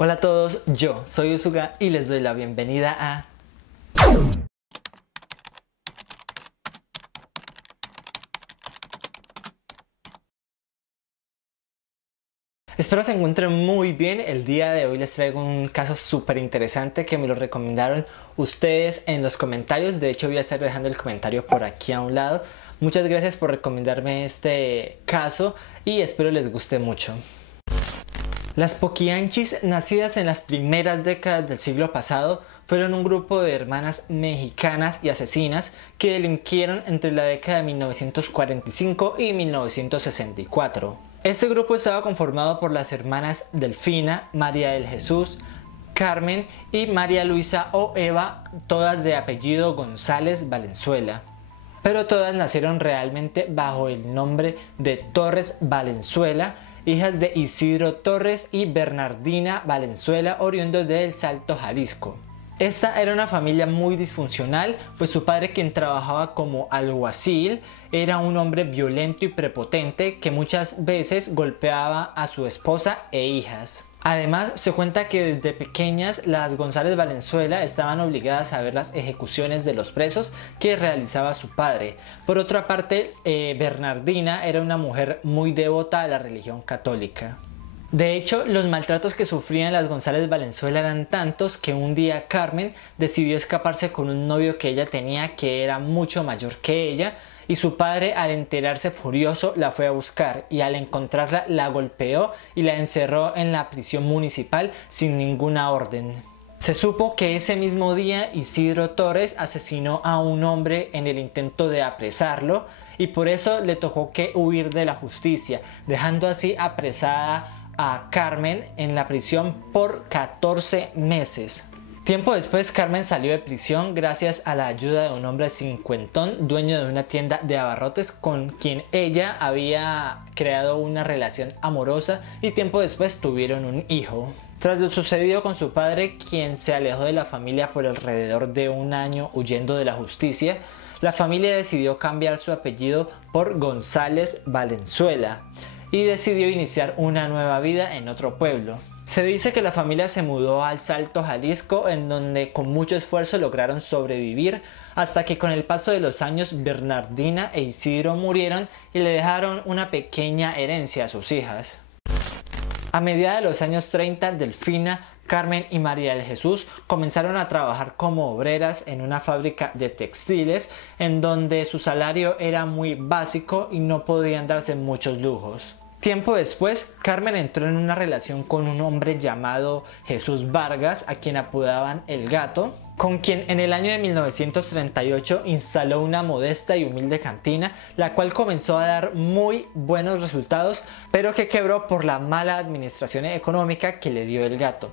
Hola a todos, yo soy Usuga y les doy la bienvenida a... Espero se encuentren muy bien. El día de hoy les traigo un caso súper interesante que me lo recomendaron ustedes en los comentarios. De hecho voy a estar dejando el comentario por aquí a un lado. Muchas gracias por recomendarme este caso y espero les guste mucho. Las Poquianchis, nacidas en las primeras décadas del siglo pasado, fueron un grupo de hermanas mexicanas y asesinas que delinquieron entre la década de 1945 y 1964. Este grupo estaba conformado por las hermanas Delfina, María del Jesús, Carmen y María Luisa o Eva, todas de apellido González Valenzuela. Pero todas nacieron realmente bajo el nombre de Torres Valenzuela, hijas de Isidro Torres y Bernardina Valenzuela, oriundos de El Salto, Jalisco. Esta era una familia muy disfuncional, pues su padre, quien trabajaba como alguacil, era un hombre violento y prepotente que muchas veces golpeaba a su esposa e hijas. Además, se cuenta que desde pequeñas las González Valenzuela estaban obligadas a ver las ejecuciones de los presos que realizaba su padre. Por otra parte, Bernardina era una mujer muy devota a la religión católica. De hecho, los maltratos que sufrían las González Valenzuela eran tantos que un día Carmen decidió escaparse con un novio que ella tenía, que era mucho mayor que ella, y su padre, al enterarse furioso, la fue a buscar y al encontrarla la golpeó y la encerró en la prisión municipal sin ninguna orden. Se supo que ese mismo día Isidro Torres asesinó a un hombre en el intento de apresarlo y por eso le tocó que huir de la justicia, dejando así apresada a Carmen en la prisión por 14 meses. Tiempo después, Carmen salió de prisión gracias a la ayuda de un hombre cincuentón, dueño de una tienda de abarrotes con quien ella había creado una relación amorosa y tiempo después tuvieron un hijo. Tras lo sucedido con su padre, quien se alejó de la familia por alrededor de un año huyendo de la justicia, la familia decidió cambiar su apellido por González Valenzuela y decidió iniciar una nueva vida en otro pueblo. Se dice que la familia se mudó al Salto, Jalisco, en donde con mucho esfuerzo lograron sobrevivir hasta que con el paso de los años Bernardina e Isidro murieron y le dejaron una pequeña herencia a sus hijas. A mediados de los años 30, Delfina, Carmen y María del Jesús comenzaron a trabajar como obreras en una fábrica de textiles en donde su salario era muy básico y no podían darse muchos lujos. Tiempo después, Carmen entró en una relación con un hombre llamado Jesús Vargas, a quien apodaban El Gato, con quien en el año de 1938 instaló una modesta y humilde cantina, la cual comenzó a dar muy buenos resultados, pero que quebró por la mala administración económica que le dio El Gato.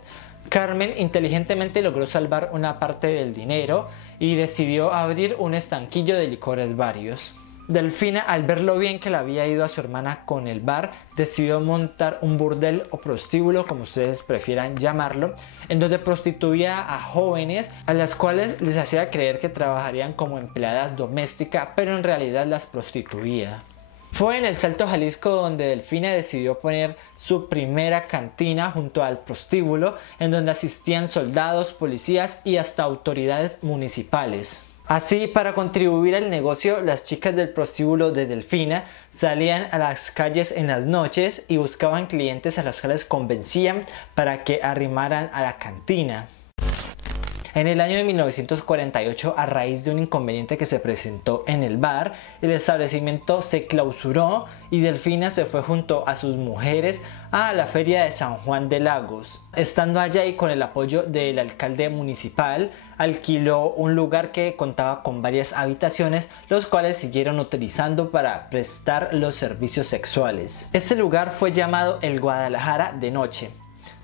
Carmen inteligentemente logró salvar una parte del dinero y decidió abrir un estanquillo de licores varios. Delfina, al ver lo bien que le había ido a su hermana con el bar, decidió montar un burdel o prostíbulo, como ustedes prefieran llamarlo, en donde prostituía a jóvenes a las cuales les hacía creer que trabajarían como empleadas domésticas, pero en realidad las prostituía. Fue en El Salto, Jalisco, donde Delfina decidió poner su primera cantina junto al prostíbulo, en donde asistían soldados, policías y hasta autoridades municipales. Así, para contribuir al negocio, las chicas del prostíbulo de Delfina salían a las calles en las noches y buscaban clientes a los cuales convencían para que arrimaran a la cantina. En el año de 1948, a raíz de un inconveniente que se presentó en el bar, el establecimiento se clausuró y Delfina se fue junto a sus mujeres a la feria de San Juan de Lagos. Estando allá y con el apoyo del alcalde municipal, alquiló un lugar que contaba con varias habitaciones, los cuales siguieron utilizando para prestar los servicios sexuales. Este lugar fue llamado el Guadalajara de Noche.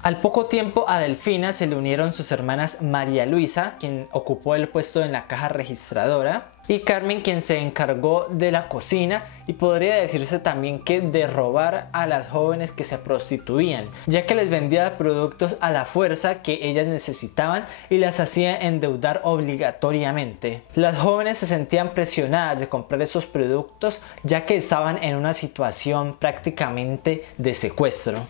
Al poco tiempo a Delfina se le unieron sus hermanas María Luisa, quien ocupó el puesto en la caja registradora, y Carmen, quien se encargó de la cocina y podría decirse también que de robar a las jóvenes que se prostituían, ya que les vendía productos a la fuerza que ellas necesitaban y las hacía endeudar obligatoriamente. Las jóvenes se sentían presionadas de comprar esos productos ya que estaban en una situación prácticamente de secuestro.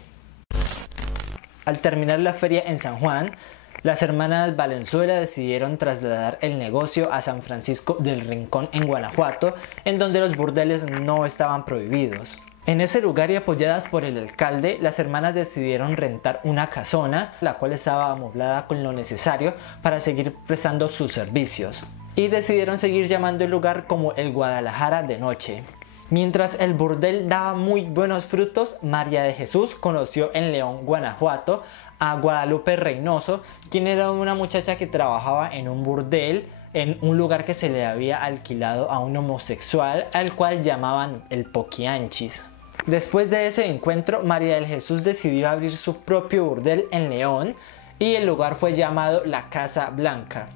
Al terminar la feria en San Juan, las hermanas Valenzuela decidieron trasladar el negocio a San Francisco del Rincón en Guanajuato, en donde los burdeles no estaban prohibidos. En ese lugar y apoyadas por el alcalde, las hermanas decidieron rentar una casona, la cual estaba amoblada con lo necesario para seguir prestando sus servicios. Y decidieron seguir llamando el lugar como el Guadalajara de noche. Mientras el burdel daba muy buenos frutos, María de Jesús conoció en León, Guanajuato, a Guadalupe Reynoso, quien era una muchacha que trabajaba en un burdel, en un lugar que se le había alquilado a un homosexual, al cual llamaban el Poquianchis. Después de ese encuentro, María del Jesús decidió abrir su propio burdel en León y el lugar fue llamado La Casa Blanca.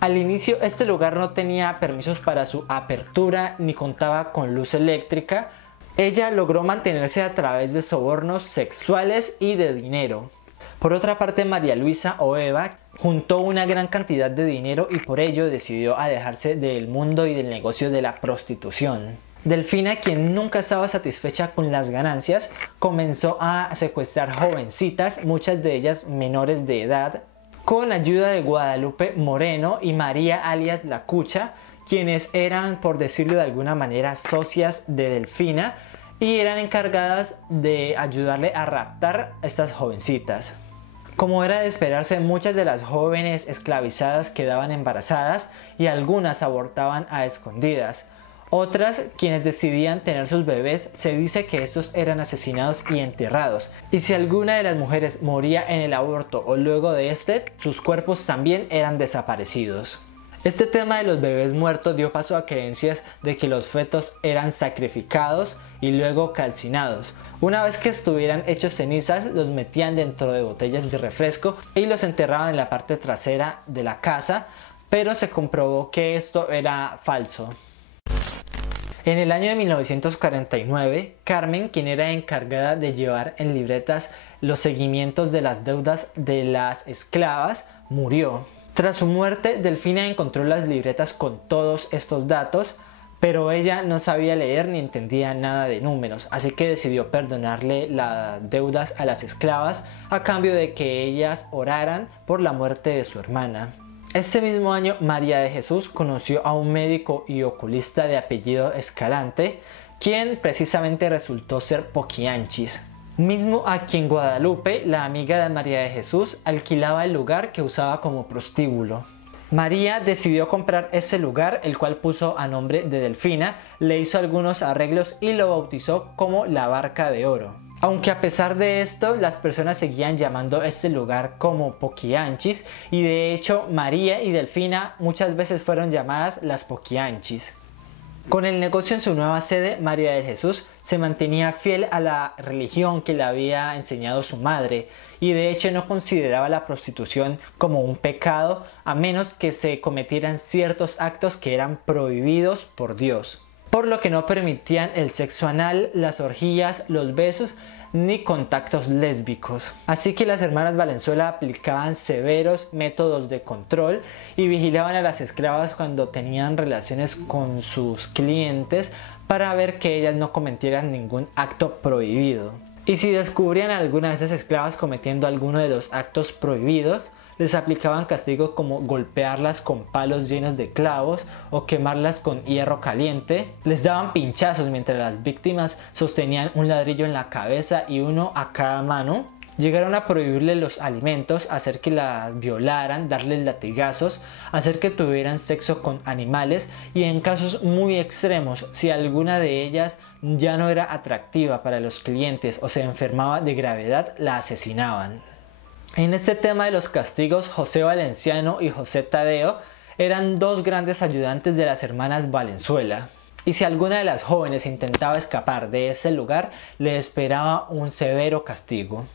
Al inicio este lugar no tenía permisos para su apertura ni contaba con luz eléctrica. Ella logró mantenerse a través de sobornos sexuales y de dinero. Por otra parte, María Luisa o Eva juntó una gran cantidad de dinero y por ello decidió alejarse del mundo y del negocio de la prostitución. Delfina, quien nunca estaba satisfecha con las ganancias, comenzó a secuestrar jovencitas, muchas de ellas menores de edad, con ayuda de Guadalupe Moreno y María alias La Cucha, quienes eran, por decirlo de alguna manera, socias de Delfina y eran encargadas de ayudarle a raptar a estas jovencitas. Como era de esperarse, muchas de las jóvenes esclavizadas quedaban embarazadas y algunas abortaban a escondidas. Otras, quienes decidían tener sus bebés, se dice que estos eran asesinados y enterrados. Y si alguna de las mujeres moría en el aborto o luego de este, sus cuerpos también eran desaparecidos. Este tema de los bebés muertos dio paso a creencias de que los fetos eran sacrificados y luego calcinados. Una vez que estuvieran hechos cenizas, los metían dentro de botellas de refresco y los enterraban en la parte trasera de la casa, pero se comprobó que esto era falso. En el año de 1949, Carmen, quien era encargada de llevar en libretas los seguimientos de las deudas de las esclavas, murió. Tras su muerte, Delfina encontró las libretas con todos estos datos, pero ella no sabía leer ni entendía nada de números, así que decidió perdonarle las deudas a las esclavas a cambio de que ellas oraran por la muerte de su hermana. Ese mismo año, María de Jesús conoció a un médico y oculista de apellido Escalante, quien precisamente resultó ser Poquianchis, mismo a quien Guadalupe, la amiga de María de Jesús, alquilaba el lugar que usaba como prostíbulo. María decidió comprar ese lugar, el cual puso a nombre de Delfina, le hizo algunos arreglos y lo bautizó como la Barca de Oro. Aunque a pesar de esto, las personas seguían llamando este lugar como Poquianchis y de hecho María y Delfina muchas veces fueron llamadas las Poquianchis. Con el negocio en su nueva sede, María de Jesús se mantenía fiel a la religión que le había enseñado su madre y de hecho no consideraba la prostitución como un pecado a menos que se cometieran ciertos actos que eran prohibidos por Dios, por lo que no permitían el sexo anal, las orgías, los besos ni contactos lésbicos. Así que las hermanas Valenzuela aplicaban severos métodos de control y vigilaban a las esclavas cuando tenían relaciones con sus clientes para ver que ellas no cometieran ningún acto prohibido. Y si descubrían a alguna de esas esclavas cometiendo alguno de los actos prohibidos, les aplicaban castigos como golpearlas con palos llenos de clavos o quemarlas con hierro caliente. Les daban pinchazos mientras las víctimas sostenían un ladrillo en la cabeza y uno a cada mano. Llegaron a prohibirles los alimentos, hacer que las violaran, darles latigazos, hacer que tuvieran sexo con animales y en casos muy extremos, si alguna de ellas ya no era atractiva para los clientes o se enfermaba de gravedad, la asesinaban. En este tema de los castigos, José Valenciano y José Tadeo eran dos grandes ayudantes de las hermanas Valenzuela. Y si alguna de las jóvenes intentaba escapar de ese lugar, le esperaba un severo castigo.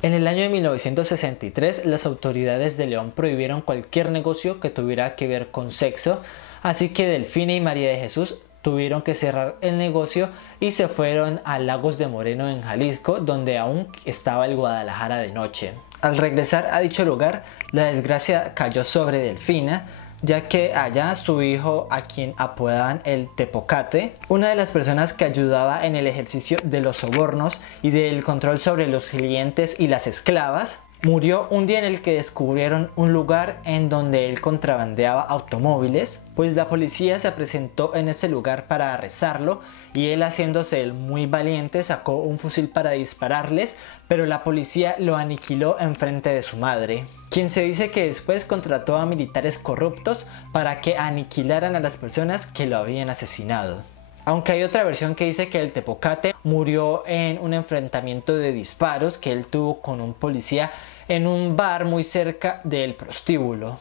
En el año de 1963, las autoridades de León prohibieron cualquier negocio que tuviera que ver con sexo, así que Delfina y María de Jesús tuvieron que cerrar el negocio y se fueron a Lagos de Moreno en Jalisco, donde aún estaba el Guadalajara de noche. Al regresar a dicho lugar, la desgracia cayó sobre Delfina, ya que allá su hijo, a quien apodaban el Tepocate, una de las personas que ayudaba en el ejercicio de los sobornos y del control sobre los clientes y las esclavas, murió un día en el que descubrieron un lugar en donde él contrabandeaba automóviles, pues la policía se presentó en ese lugar para arrestarlo y él, haciéndose el muy valiente, sacó un fusil para dispararles, pero la policía lo aniquiló enfrente de su madre, quien se dice que después contrató a militares corruptos para que aniquilaran a las personas que lo habían asesinado. Aunque hay otra versión que dice que el Tepocate murió en un enfrentamiento de disparos que él tuvo con un policía en un bar muy cerca del prostíbulo.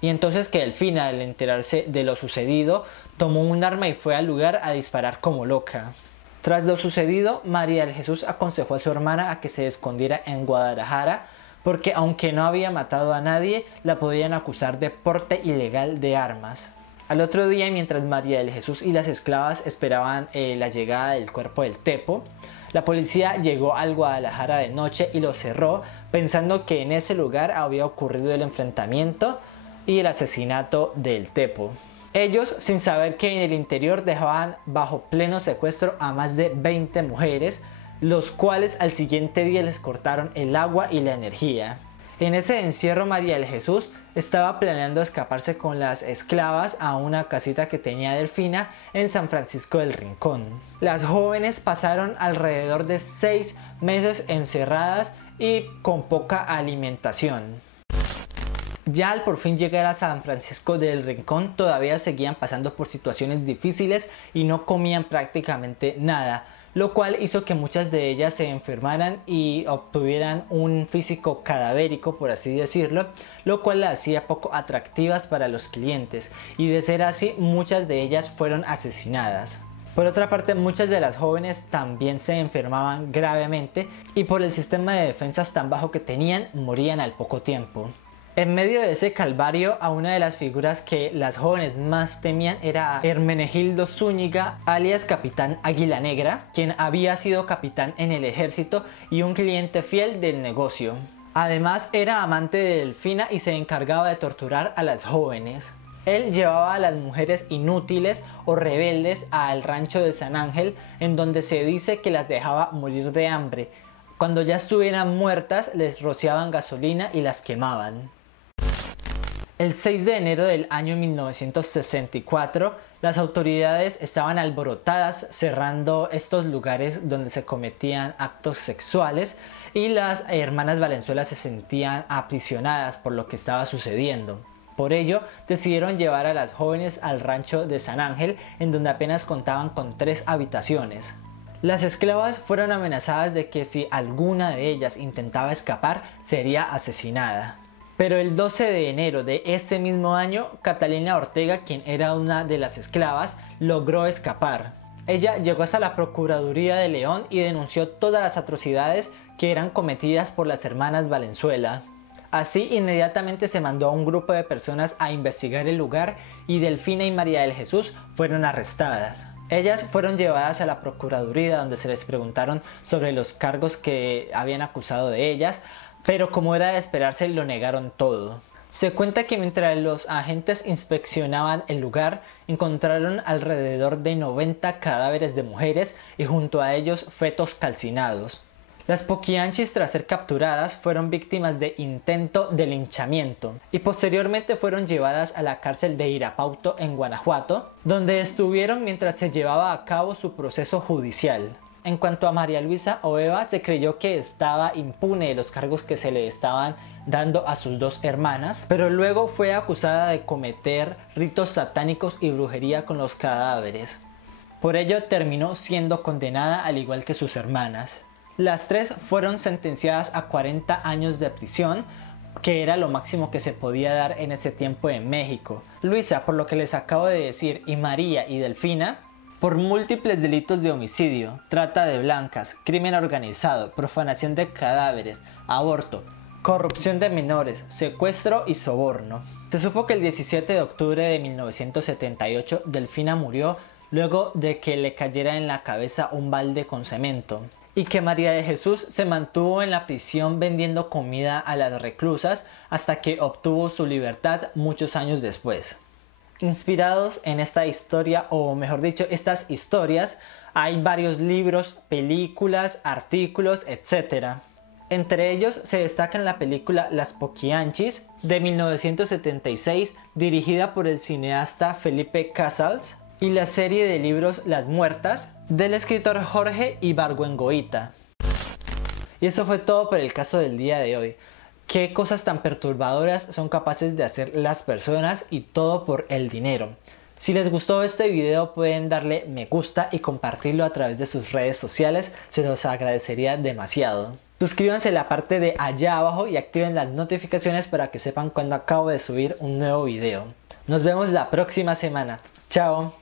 Y entonces que Delfina, al enterarse de lo sucedido, tomó un arma y fue al lugar a disparar como loca. Tras lo sucedido, María del Jesús aconsejó a su hermana a que se escondiera en Guadalajara, porque aunque no había matado a nadie, la podían acusar de porte ilegal de armas. Al otro día, mientras María del Jesús y las esclavas esperaban la llegada del cuerpo del Tepo, la policía llegó al Guadalajara de noche y lo cerró, pensando que en ese lugar había ocurrido el enfrentamiento y el asesinato del Tepo. Ellos, sin saber que en el interior dejaban bajo pleno secuestro a más de 20 mujeres, los cuales al siguiente día les cortaron el agua y la energía. En ese encierro, María del Jesús estaba planeando escaparse con las esclavas a una casita que tenía Delfina en San Francisco del Rincón. Las jóvenes pasaron alrededor de 6 meses encerradas y con poca alimentación. Ya al por fin llegar a San Francisco del Rincón, todavía seguían pasando por situaciones difíciles y no comían prácticamente nada, lo cual hizo que muchas de ellas se enfermaran y obtuvieran un físico cadavérico, por así decirlo, lo cual las hacía poco atractivas para los clientes, y de ser así, muchas de ellas fueron asesinadas. Por otra parte, muchas de las jóvenes también se enfermaban gravemente y por el sistema de defensas tan bajo que tenían, morían al poco tiempo. En medio de ese calvario, a una de las figuras que las jóvenes más temían era a Hermenegildo Zúñiga, alias Capitán Águila Negra, quien había sido capitán en el ejército y un cliente fiel del negocio. Además, era amante de Delfina y se encargaba de torturar a las jóvenes. Él llevaba a las mujeres inútiles o rebeldes al rancho de San Ángel, en donde se dice que las dejaba morir de hambre. Cuando ya estuvieran muertas, les rociaban gasolina y las quemaban. El 6 de enero del año 1964, las autoridades estaban alborotadas cerrando estos lugares donde se cometían actos sexuales y las hermanas Valenzuela se sentían aprisionadas por lo que estaba sucediendo. Por ello, decidieron llevar a las jóvenes al rancho de San Ángel, en donde apenas contaban con 3 habitaciones. Las esclavas fueron amenazadas de que si alguna de ellas intentaba escapar, sería asesinada. Pero el 12 de enero de ese mismo año, Catalina Ortega, quien era una de las esclavas, logró escapar. Ella llegó hasta la Procuraduría de León y denunció todas las atrocidades que eran cometidas por las hermanas Valenzuela. Así, inmediatamente se mandó a un grupo de personas a investigar el lugar y Delfina y María del Jesús fueron arrestadas. Ellas fueron llevadas a la Procuraduría, donde se les preguntaron sobre los cargos que habían acusado de ellas, pero como era de esperarse, lo negaron todo. Se cuenta que mientras los agentes inspeccionaban el lugar, encontraron alrededor de 90 cadáveres de mujeres y junto a ellos fetos calcinados. Las poquianchis, tras ser capturadas, fueron víctimas de intento de linchamiento y posteriormente fueron llevadas a la cárcel de Irapauto en Guanajuato, donde estuvieron mientras se llevaba a cabo su proceso judicial. En cuanto a María Luisa o Eva, se creyó que estaba impune de los cargos que se le estaban dando a sus 2 hermanas, pero luego fue acusada de cometer ritos satánicos y brujería con los cadáveres. Por ello terminó siendo condenada al igual que sus hermanas. Las 3 fueron sentenciadas a 40 años de prisión, que era lo máximo que se podía dar en ese tiempo en México. Luisa, por lo que les acabo de decir, y María y Delfina, por múltiples delitos de homicidio, trata de blancas, crimen organizado, profanación de cadáveres, aborto, corrupción de menores, secuestro y soborno. Se supo que el 17 de octubre de 1978 Delfina murió luego de que le cayera en la cabeza un balde con cemento. y que María de Jesús se mantuvo en la prisión vendiendo comida a las reclusas hasta que obtuvo su libertad muchos años después. Inspirados en esta historia, o mejor dicho, estas historias, hay varios libros, películas, artículos, etc. Entre ellos se destacan la película Las Poquianchis de 1976, dirigida por el cineasta Felipe Casals, y la serie de libros Las Muertas, del escritor Jorge Ibargüengoita. Y eso fue todo por el caso del día de hoy. Qué cosas tan perturbadoras son capaces de hacer las personas, y todo por el dinero. Si les gustó este video pueden darle me gusta y compartirlo a través de sus redes sociales, se los agradecería demasiado. Suscríbanse en la parte de allá abajo y activen las notificaciones para que sepan cuando acabo de subir un nuevo video. Nos vemos la próxima semana. Chao.